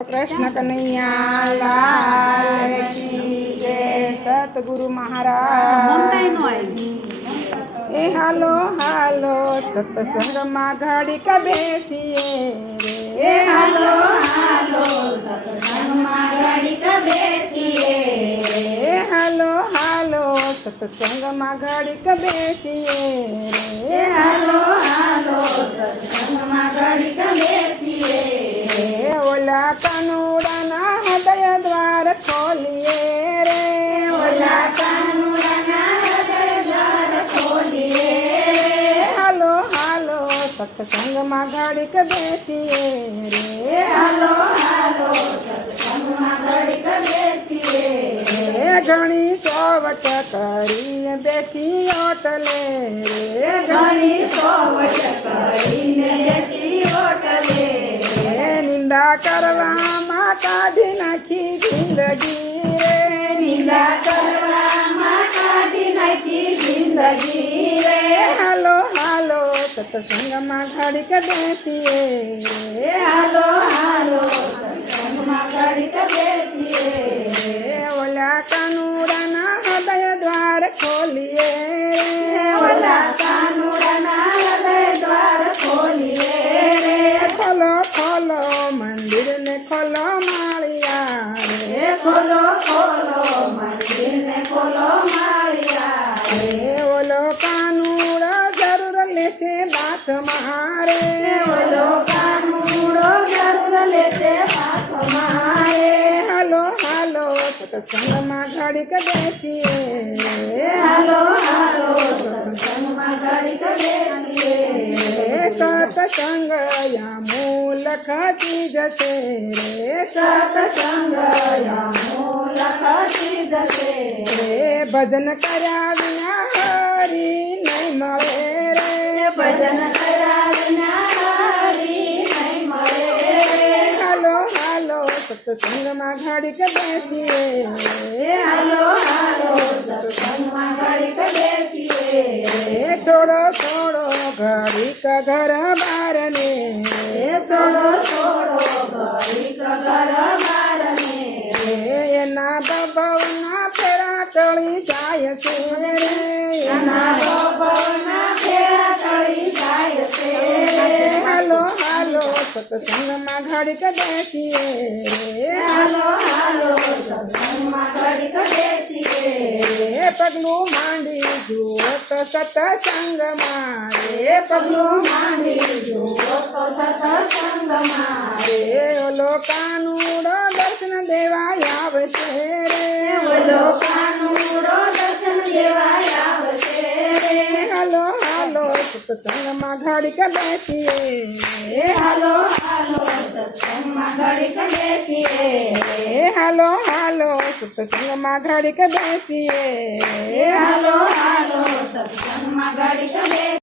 कृष्ण कन्हैया लाल की जय। सतगुरु महाराज ए हालो हालो सत्संग में घड़ीक बेसिए रे। हालो हालो सत्संग में घड़ीक बेसिए रे। हालो हालो सत्संग में घड़ीक बेसिए रे। हालो हालो सत्संग में घड़ीक बेसिए ओला कानूड़ना हृदय द्वार खोलिए रे। ओला कानूड़ना हृदय द्वार खोलिए हालो हालो सत्संग में घड़ीक बेसिए रे। हालो हालो सत्संग में घड़ीक बेसिए घणी सोवट करी बेसी ओटले रे। घणी सोवट करीने बेसी ओटले निंदा करवा काढ़ी नाखी जिंदगी रे। निंदा करवा काढ़ी नाखी जिंदगी रे। हालो हालो सत्संग में घड़ीक बेसिए रे। हालो हालो सत्संग में घड़ीक बेसिए ओला कानूड़ना हृदय द्वार खोलिए ओला कानूड़ना हृदय द्वार खोलिए खोलो खोलो मंदिर ने खोलो मालिया रे। खोलो खोलो मंदिर ने खोलो मारिया ओलो कानूड़ जरूर लेते बात मारे। ओलो कानूड़ो जरूर लेते बात मारे हालो हालो सत्संग में घड़ीक बेसिए हालो हालो सत्संग में घड़ीक बेसिए सत्संग या मूल चीज से रे। सत्संग या मूल चीज से भजन कर्या विना हरि नहीं मरे रे। भजन करा बिना हरि नहीं मरे हालो हालो सत्संग में घड़ीक बेसिए हालो हालो सत्संग में घड़ीक बेसिए छोड़ो छोड़ो घड़ीक घर बार ने छोड़ो छोड़ो घड़ीक घर बार में एना बबवना फेरा टળી જાય છે રે। નાનો પવના ફેરા તળી જાય છે હાલો હાલો સત્સંગ માં ઘડીક બેસીએ રે। હાલો હાલો સત્સંગમાં ઘડીક બેસીએ પગલું માંડી જુઓ તો સત્સંગ માં રે। પગલું માંડી જુઓ તો સત્સંગમાં ઓલો કાનુડો દર્શન દેવા આવશે રે। ઓલો કાનુડો દર્શન દેવા આવશે હાલો હાલો સત્સંગ માં ઘડીક બેસીએ હાલો હાલો સત્સંગમાં ઘડીક બેસીએ હાલો હાલો સત્સંગ માં ઘડીક બેસીએ હાલો હાલો સત્સંગમાં ઘડીક બેસીએ